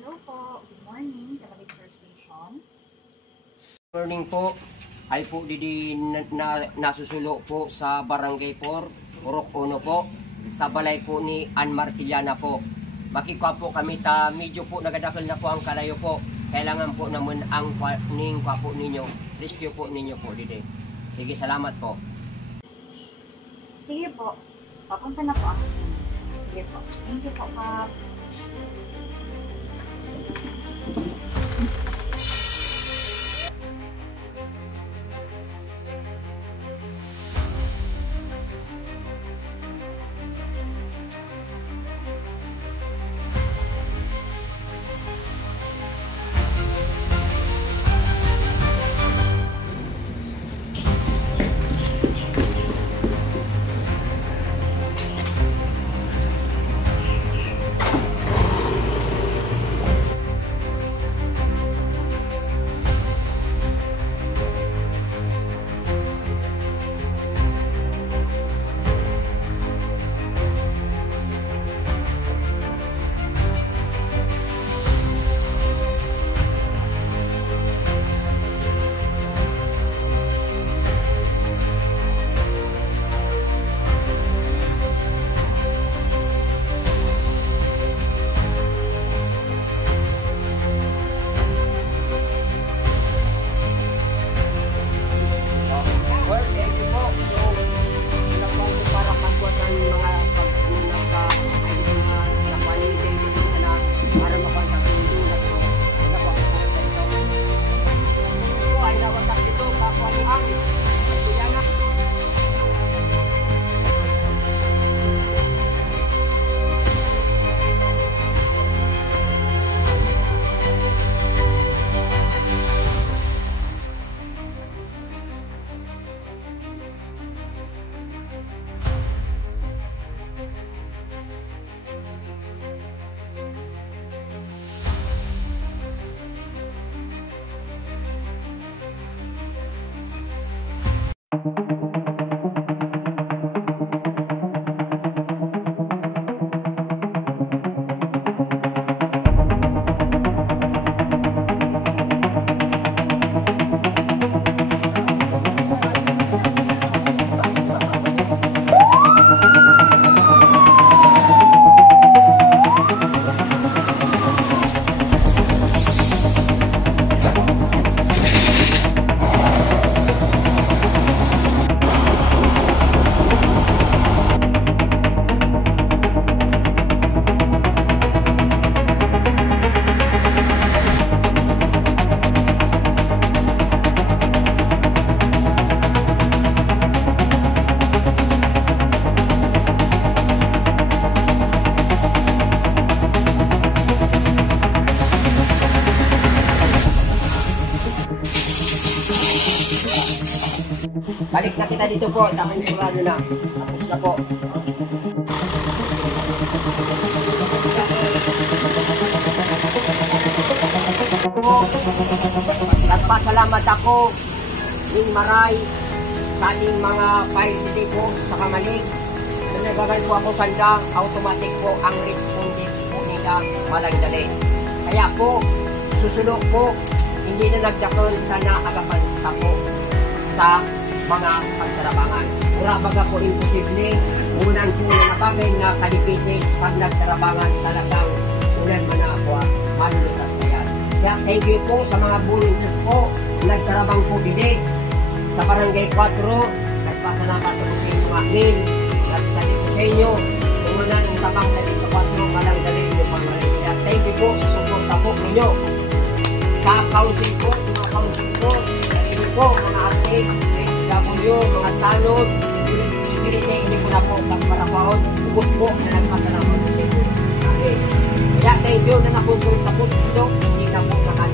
Hello po, good morning, Calabit First Station. Morning po, ay po didi nasusulo po sa Barangay 4, Urok 1 po, sa balay po ni Ann Martiliana po. Makikwa po kami ta medyo po nagadakil na po ang kalayo po. Kailangan po naman ang ning kwa po ninyo, rescue po ninyo po didi. Sige, salamat po. Sige po, papunta na po ako. Sige po, thank you po pa. Balik na kita dito po, tapos sigurado na. Tapos na po. Nagpasalamat ako ng maray sa ating mga fire po sa kamalig. Nung nagagay po ako sanda, automatic po ang responded po nila malagdali. Kaya po, susunod po, hindi na nagdakol na agapan po sa mga pagtarabangan. Wala baga po imposible, unan po na bagay na kalipisin pag nagtarabangan talagang unan man na ako malulutas na yan. Kaya thank you po sa mga volunteers po, nagtarabang po bili sa Barangay 4, nagpasalamat po sa inyo mga amin, nasasalit po sa inyo, umunan ang tabang dali sa 4, malang dali nyo pamarin. Kaya thank you po sa suporta po ninyo. Sa council po, sa mga council po, dali nyo po mga ate, W, mga tanod, hindi ko na po nagparapaon, ubos po na nagpasalamat sa inyo. Okay. Kaya thank you na napunta po sa silo, hindi na po nakalimutan.